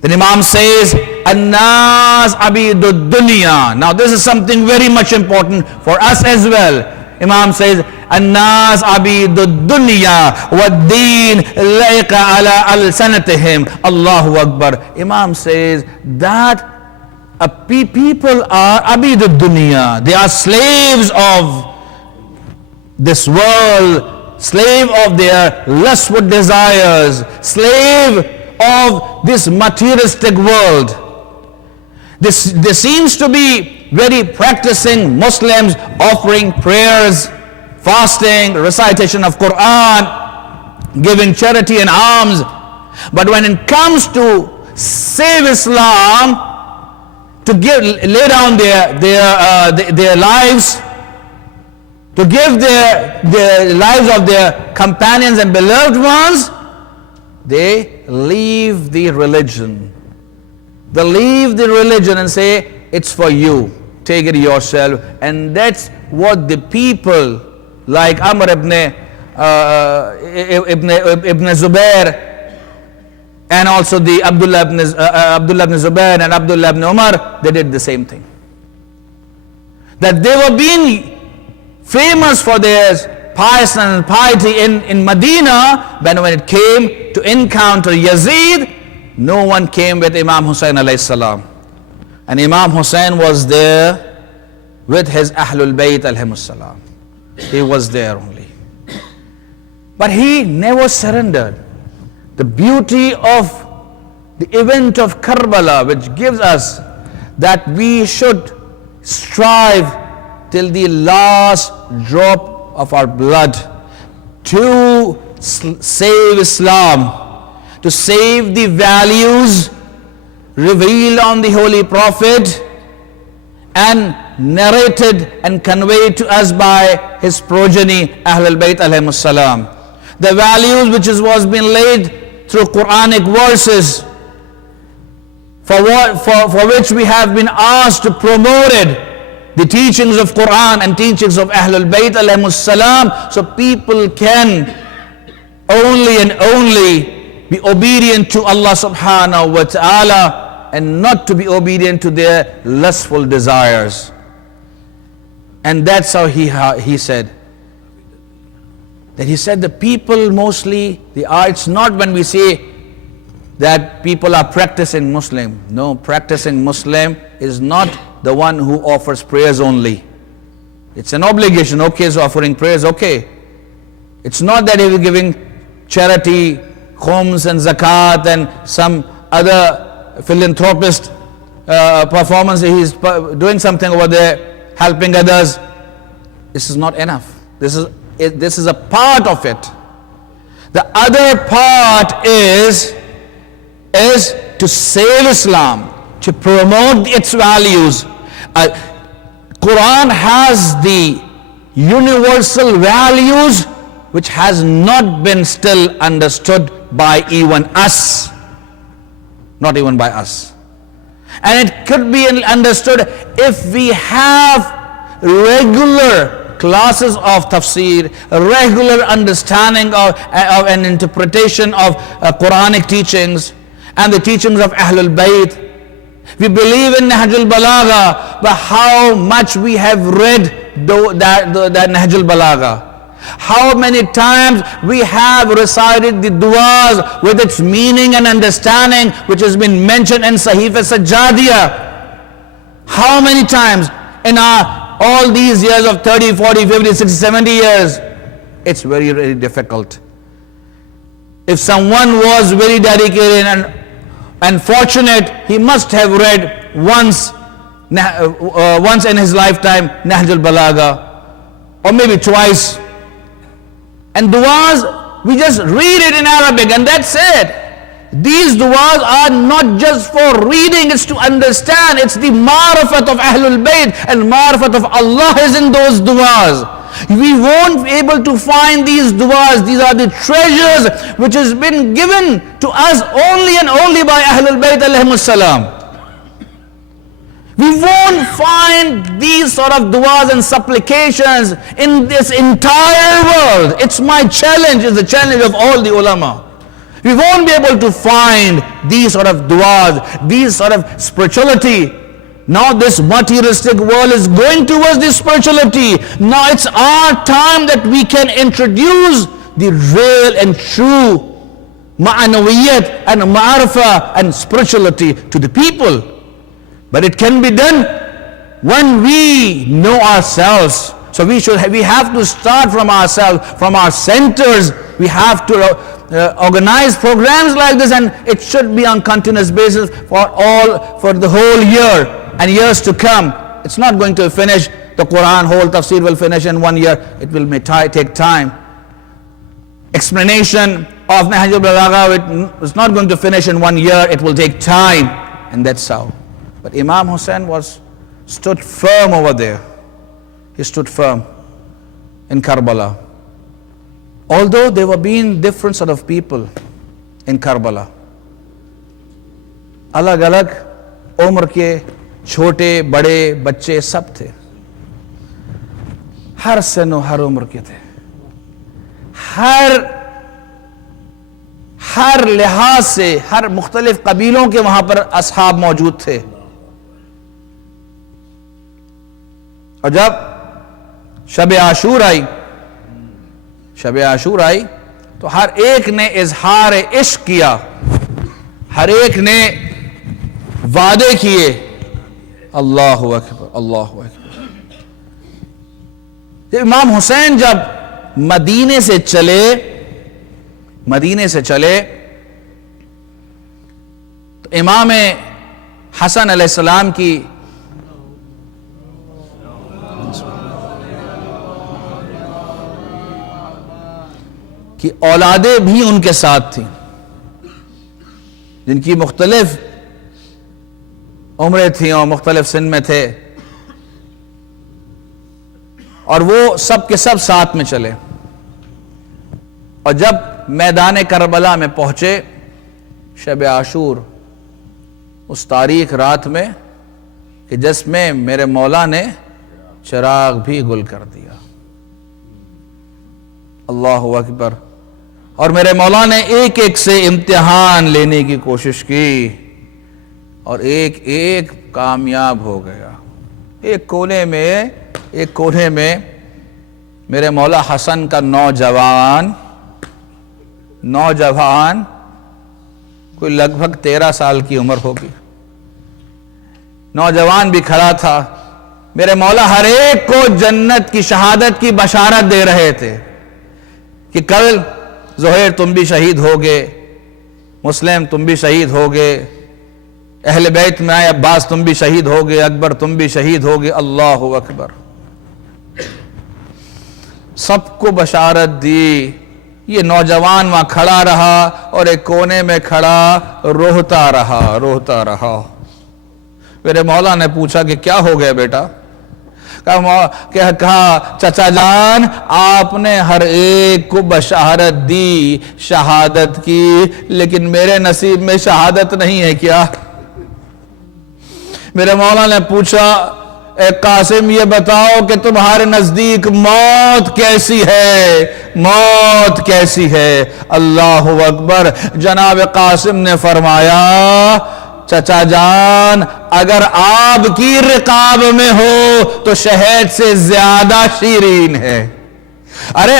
Then Imam says, An-nas abidud dunya. Now this is something very much important for us as well. Imam says, An-nas abidud dunya wad-deen layqa ala al-sanatihim. Allahu Akbar. Imam says that people are abidud dunya. They are slaves of this world, slave of their lustful desires, slave of this materialistic world. There seems to be very practicing Muslims offering prayers, fasting, recitation of Quran, giving charity and alms. But when it comes to save Islam, to lay down their lives, to give their lives of their companions and beloved ones, they leave the religion. They leave the religion and say, it's for you, take it yourself. And that's what the people like Amr ibn Zubair, and also the Abdullah ibn Zubair and Abdullah ibn Umar, they did the same thing. That they were being famous for their piety in Medina, but when it came to encounter Yazid, no one came with Imam Hussain alayhi salam. And Imam Hussain was there with his Ahlul Bayt alayhimus salam. He was there only. But he never surrendered. The beauty of the event of Karbala, which gives us that we should strive till the last drop of our blood to save Islam, to save the values revealed on the Holy Prophet and narrated and conveyed to us by his progeny Ahlul Bayt alayhimus salam. The values which was being laid through Quranic verses, for which we have been asked to promote it, the teachings of Quran and teachings of Ahlul Bayt alayhimus salam, so people can only and only be obedient to Allah subhanahu wa ta'ala and not to be obedient to their lustful desires. And that's how he said. That he said the people mostly, it's not when we say that people are practicing Muslim. No, practicing Muslim is not the one who offers prayers only. It's an obligation. Okay, so offering prayers, okay. It's not that he is giving charity, khums and zakat and some other philanthropist performance. He is doing something over there, helping others. This is not enough. This is a part of it. The other part is to save Islam, to promote its values. Quran has the universal values which has not been still understood by even us. Not even by us. And it could be understood if we have regular classes of tafsir, regular understanding of an interpretation of Quranic teachings and the teachings of Ahlul Bayt. We believe in Nahjul Balagha, but how much we have read that Nahjul Balagha. How many times we have recited the du'as with its meaning and understanding which has been mentioned in Sahifa Sajjadiyah. How many times in all these years of 30, 40, 50, 60, 70 years? It's very, very difficult. If someone was very dedicated and fortunate, he must have read once in his lifetime Nahjul Balagha, or maybe twice. And du'as, we just read it in Arabic and that's it. These du'as are not just for reading, it's to understand. It's the ma'rifat of Ahlul Bayt and ma'rifat of Allah is in those du'as. We won't be able to find these du'as. These are the treasures which has been given to us only and only by Ahlul Bayt alayhimus salam. We won't find these sort of du'as and supplications in this entire world. It's my challenge, it's the challenge of all the ulama. We won't be able to find these sort of du'as, these sort of spirituality. Now this materialistic world is going towards this spirituality. Now it's our time that we can introduce the real and true ma'anawiyat and ma'arifah and spirituality to the people. But it can be done when we know ourselves. So we have to start from ourselves, from our centers. We have to organize programs like this, and it should be on continuous basis for the whole year and years to come. It's not going to finish. The Quran whole tafsir will finish in 1 year. It will take time. Explanation of Nahjul Balagha is not going to finish in 1 year. It will take time, and that's how. But Imam Hussain stood firm over there. He stood firm in Karbala. Although there were being different sort of people in Karbala. Alag-alag umr ke, chote, bade, bacche, sab the. Har sano, har umr ke the. ہر لحاظ سے ہر مختلف قبیلوں کے وہاں پر اصحاب موجود تھے. اور جب شب عاشور آئی تو ہر ایک نے اظہار عشق کیا, ہر ایک نے وعدے کیے. اللہ اکبر, اللہ اکبر. امام حسین جب مدینے سے چلے تو امام حسن علیہ السلام کی اولادیں بھی ان کے ساتھ تھیں, جن کی مختلف عمریں تھیں اور مختلف سن میں تھے, اور وہ سب کے سب ساتھ میں چلے. اور جب میدان کربلا میں پہنچے شب عاشور, اس تاریخ رات میں کہ جس میں میرے مولا نے چراغ بھی گل کر دیا. اللہ اکبر. اور میرے مولا نے ایک ایک سے امتحان لینے کی کوشش کی اور ایک ایک کامیاب ہو گیا. ایک کونے میں میرے مولا حسن کا نوجوان کوئی لگ بھگ 13 سال کی عمر ہوگی. نوجوان بھی کھڑا تھا. میرے مولا ہر ایک کو جنت کی شہادت کی بشارت دے رہے تھے کہ کل زہیر تم بھی شہید ہوگے, مسلم تم بھی شہید ہوگے, اہل بیت میں آئے عباس تم بھی شہید ہوگے, اکبر تم بھی شہید ہوگے. اللہ اکبر. سب کو بشارت دی. یہ نوجوان وہاں کھڑا رہا اور ایک کونے میں کھڑا روتا رہا. میرے مولا نے پوچھا کہ کیا ہو گیا بیٹا؟ کہا چچا جان آپ نے ہر ایک کو بشارت دی شہادت کی, لیکن میرے نصیب میں شہادت نہیں ہے کیا؟ میرے مولا نے پوچھا اے قاسم یہ بتاؤ کہ تمہارے نزدیک موت کیسی ہے, موت کیسی ہے؟ اللہ اکبر. جناب قاسم نے فرمایا چچا جان اگر آپ کی رقاب میں ہو تو شہد سے زیادہ شیرین ہے. ارے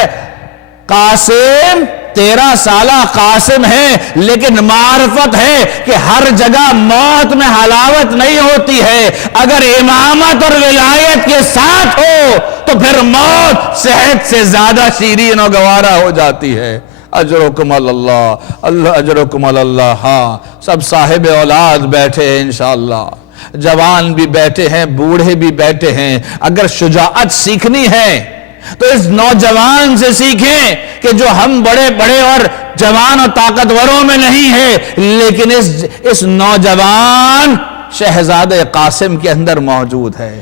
قاسم 13 سالہ قاسم ہے, لیکن معرفت ہے کہ ہر جگہ موت میں حلاوت نہیں ہوتی ہے. اگر امامت اور ولایت کے ساتھ ہو تو پھر موت صحت سے زیادہ شیرین اور گوارا ہو جاتی ہے. اجرکم اللہ, اللہ اجرکم اللہ. ہاں سب صاحب اولاد بیٹھے ہیں انشاءاللہ, جوان بھی بیٹھے ہیں, بوڑھے بھی بیٹھے ہیں. اگر شجاعت سیکھنی ہے تو اس نوجوان سے سیکھیں کہ جو ہم بڑے بڑے اور جوان اور طاقتوروں میں نہیں ہے, لیکن اس نوجوان شہزادہ قاسم کے اندر موجود ہے.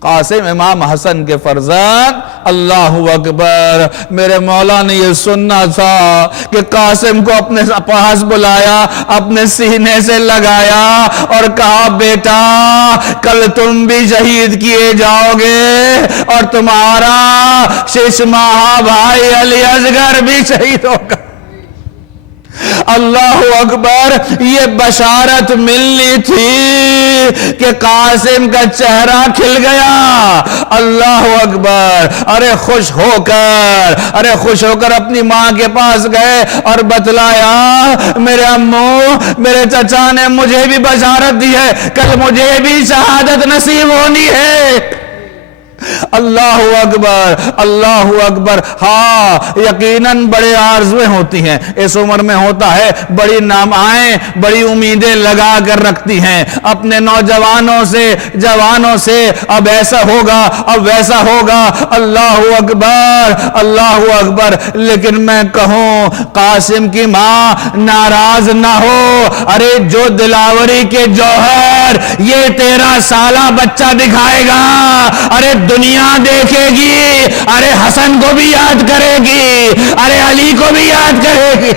قاسم امام حسن کے فرزند. اللہ اکبر. میرے مولا نے یہ سننا تھا کہ قاسم کو اپنے پاس بلایا, اپنے سینے سے لگایا اور کہا بیٹا کل تم بھی شہید کیے جاؤ گے اور تمہارا 6 ماہ بھائی علی اصغر بھی شہید ہوگا. اللہ اکبر. یہ بشارت ملنی تھی کہ قاسم کا چہرہ کھل گیا. اللہ اکبر. ارے خوش ہو کر اپنی ماں کے پاس گئے اور بتلایا میرے امو میرے چچا نے مجھے بھی بشارت دی ہے, کل مجھے بھی شہادت نصیب ہونی ہے. اللہ اکبر, اللہ اکبر. ہاں یقیناً بڑے آرزویں ہوتی ہیں, اس عمر میں ہوتا ہے, بڑی نامائیں بڑی امیدیں لگا کر رکھتی ہیں اپنے نوجوانوں سے جوانوں سے, اب ایسا ہوگا اب ویسا ہوگا. اللہ اکبر, اللہ اکبر. لیکن میں کہوں قاسم کی ماں ناراض نہ ہو. ارے جو دلاوری کے جوہر یہ 13 سالہ بچہ دکھائے گا, ارے دنیا دیکھے گی, ارے حسن کو بھی یاد کرے گی, ارے علی کو بھی یاد کرے گی.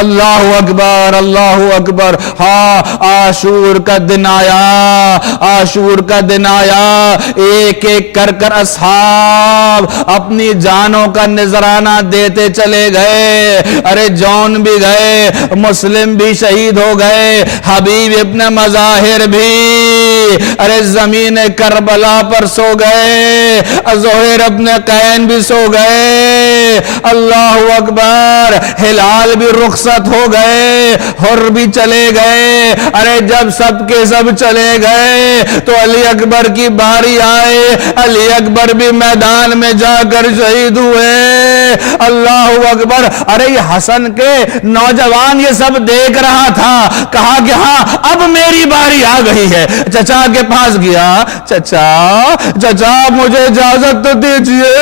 اللہ اکبر, اللہ اکبر. ہاں عاشور کا دن آیا, عاشور کا دن آیا. ایک ایک کر اصحاب اپنی جانوں کا نذرانہ دیتے چلے گئے. ارے جون بھی گئے, مسلم بھی شہید ہو گئے, حبیب ابن مظاہر بھی ارے زمین کربلا پر سو گئے, زہیر ابن قین بھی سو گئے. اللہ اکبر. ہلال بھی رخصت ہو گئے, حر بھی چلے گئے. ارے جب سب کے سب چلے گئے تو علی اکبر کی باری آئے, علی اکبر بھی میدان میں جا کر شہید ہوئے. اللہ اکبر. ارے یہ حسن کے نوجوان یہ سب دیکھ رہا تھا, کہا کہ ہاں اب میری باری آ گئی ہے. چچا کے پاس گیا, چچا مجھے اجازت تو دیجئے.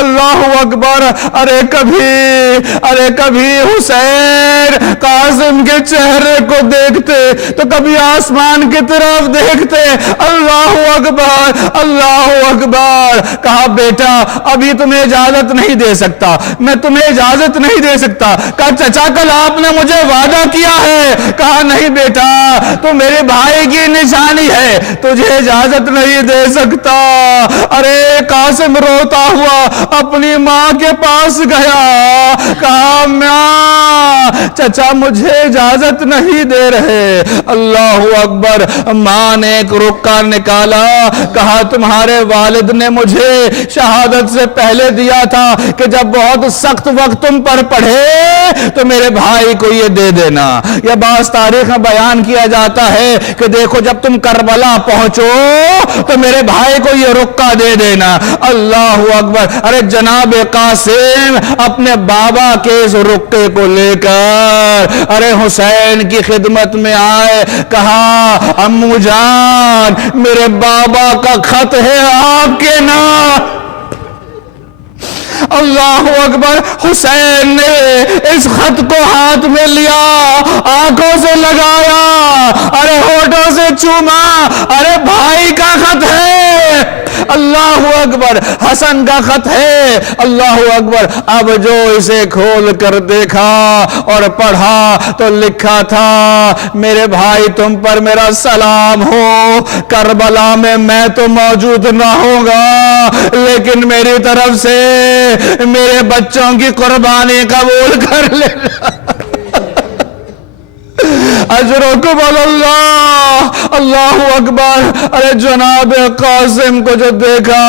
اللہ اکبر. ارے کبھی حسین قاسم کے چہرے کو دیکھتے تو کبھی آسمان کی طرف دیکھتے. اللہ اکبر, اللہ اکبر. کہا بیٹا ابھی تمہیں اجازت نہیں دے سکتا, میں تمہیں اجازت نہیں دے سکتا. کہا چچا کل آپ نے مجھے وعدہ کیا ہے. کہا نہیں بیٹا تو میرے بھائی کی نشانی ہے, تجھے اجازت نہیں دے سکتا. ارے قاسم روتا ہوا اپنی ماں کے پاس گیا. کہا ماں چچا مجھے اجازت نہیں دے رہے. اللہ اکبر. ماں نے ایک رکا نکالا, کہا تمہارے والد نے مجھے شہادت سے پہلے دیا تھا کہ جب بہت سخت وقت تم پر پڑھے تو میرے بھائی کو یہ دے دینا. یا بعض تاریخ میں بیان کیا جاتا ہے کہ دیکھو جب تم کربلا پہنچو تو میرے بھائی کو یہ رکا دے دینا. اللہ اکبر. ارے جناب قاسم اپنے بابا کے اس رکے کو لے کر ارے حسین کی خدمت میں آئے. کہا امو جان میرے بابا کا خط ہے آپ کے نام. اللہ اکبر. حسین نے اس خط کو ہاتھ میں لیا, آنکھوں سے لگایا, ارے ہونٹوں سے چوما. ارے بھائی کا خط ہے. اللہ اکبر. حسن کا خط ہے. اللہ اکبر. اب جو اسے کھول کر دیکھا اور پڑھا تو لکھا تھا میرے بھائی تم پر میرا سلام ہو. کربلا میں تو موجود نہ ہوں گا لیکن میری طرف سے میرے بچوں کی قربانی قبول کر لینا. اجرکم اللہ. اللہ اکبر. ارے جناب قاسم کو جو دیکھا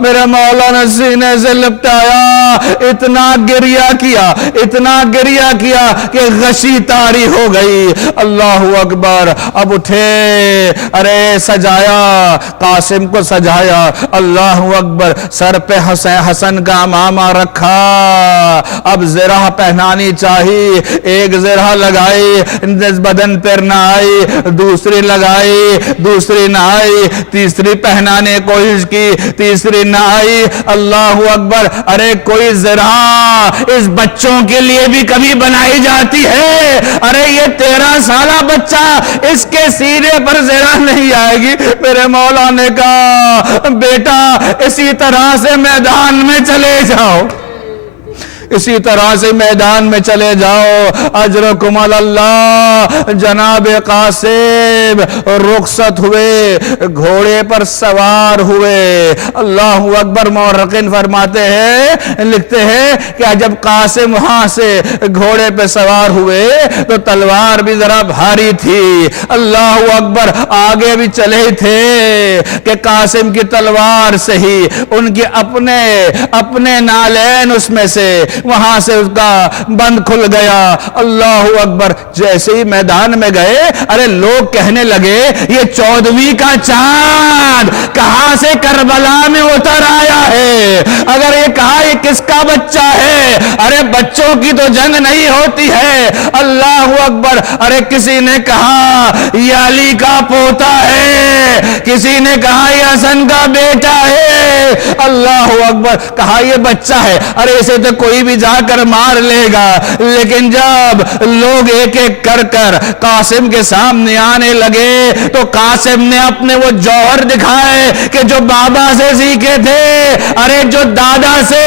میرے مولا نے سینے سے لپٹایا, اتنا گریہ کیا کہ غشی طاری ہو گئی. اللہ اکبر. اب اٹھے, ارے سجایا, قاسم کو سجایا. اللہ اکبر. سر پہ حسن کا عمامہ رکھا. اب زرہ پہنانی چاہیے. ایک زرہ لگائی, بدن پر نہ آئی, دوسری لگائی, دوسری نہ آئی, تیسری پہنانے کوشش کی, تیسری نہ آئی. اللہ اکبر. ارے کوئی زرہ اس بچوں کے لیے بھی کبھی بنائی جاتی ہے. ارے یہ 13 سالہ بچہ, اس کے سینے پر زرہ نہیں آئے گی. میرے مولا نے کہا بیٹا اسی طرح سے میدان میں چلے جاؤ, اسی طرح سے میدان میں چلے جاؤ. اجرکم اللہ. جناب قاسم رخصت ہوئے, گھوڑے پر سوار ہوئے. اللہ اکبر. مورخین فرماتے ہیں, لکھتے ہیں کہ جب قاسم وہاں سے گھوڑے پہ سوار ہوئے تو تلوار بھی ذرا بھاری تھی. اللہ اکبر. آگے بھی چلے تھے کہ قاسم کی تلوار سے ہی ان کے اپنے نالین اس میں سے وہاں سے اس کا بند کھل گیا. اللہ اکبر. جیسے ہی میدان میں گئے, ارے لوگ کہنے لگے یہ 14ویں کا چاند کہاں سے کربلا میں اتر آیا ہے. اگر یہ کہا یہ کس کا بچہ ہے, ارے بچوں کی تو جنگ نہیں ہوتی ہے. اللہ اکبر. ارے کسی نے کہا یہ علی کا پوتا ہے, کسی نے کہا یہ حسن کا بیٹا ہے. اللہ اکبر. کہا یہ بچہ ہے, ارے اسے تو کوئی بھی جا کر مار لے گا. لیکن جب لوگ ایک ایک کر قاسم کے سامنے آنے لگے تو قاسم نے اپنے وہ جوہر دکھائے کہ جو بابا سے سیکھے تھے, ارے جو دادا سے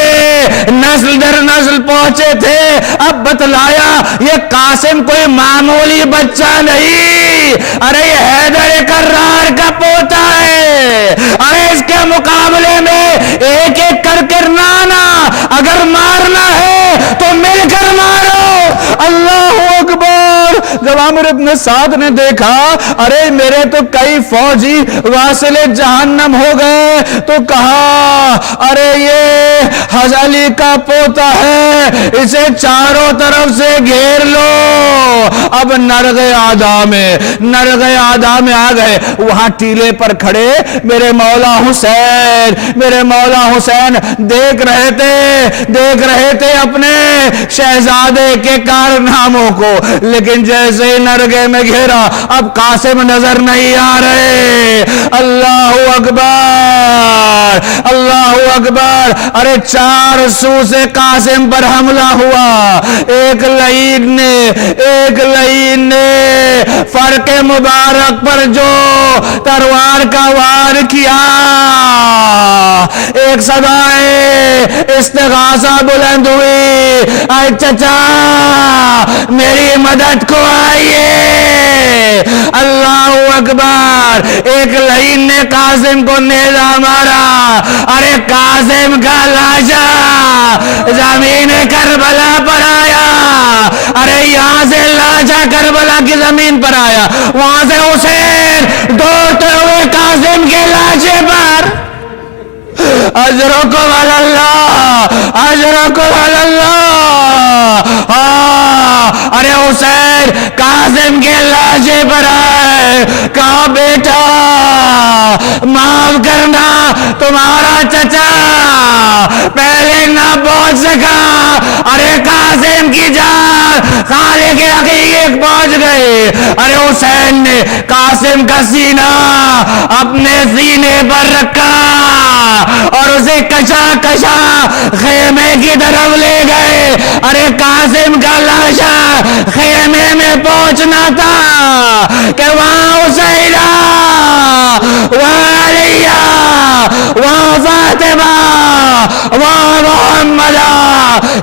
نسل در نسل پہنچے تھے. اب بتلایا یہ قاسم کوئی معمولی بچہ نہیں, ارے یہ حیدر کرار کا پوتا ہے. ارے اس کے مقابلے میں ایک ایک کر نانا اگر مارنا ہے تو مل کر مارو. اللہ اکبر. جب عامر ابن سعد نے دیکھا ارے میرے تو کئی فوجی واصل جہنم ہو گئے تو کہا ارے یہ علی کا پوتا ہے, اسے چاروں طرف سے گھیر لو. اب نرغ آدھا میں آ گئے. وہاں ٹیلے پر کھڑے میرے مولا حسین دیکھ رہے تھے اپنے شہزادے کے کارناموں کو. لیکن جیسے ہی نرگے میں گھیرا اب قاسم نظر نہیں آ رہے. اللہ اکبر. ارے 4 سو سے قاسم پر حملہ ہوا. ایک لعین نے فرق مبارک پر جو تلوار کا وار کیا, ایک صدائے استغاثہ بلند ہوئی, اے چچا میری مدد کو آئیے. اللہ اکبر. ایک لعین نے قاسم کو نیزہ مارا. ارے قاسم کا لاشا زمین کربلا چاچا کربلا کی زمین پر آیا، وہاں سے حسین دوڑتے ہوئے قاسم کے لاشے پر، اجرکم علی اللہ، اجرکم علی اللہ، ارے حسین قاسم کے لاشے پر آئے، کہا بیٹا معاف کرنا، تمہارا چچا پہلے نہ پہنچ سکا، ارے قاسم کی جان خالق حقیقی پہنچ گئی۔ ارے حسین نے قاسم کا سینہ اپنے سینے پر رکھا اور اسے کشا کشا خیمے کی طرف لے گئے۔ ارے قاسم کا لاشا خیمے میں پہنچنا تھا کہ وہاں حسینہ، وہاں علیہ، وہاں فاطمہ، وہاں محمدہ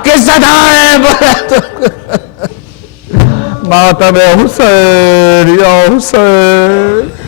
کی صدائیں بلند، ماتم حسین یا حسین۔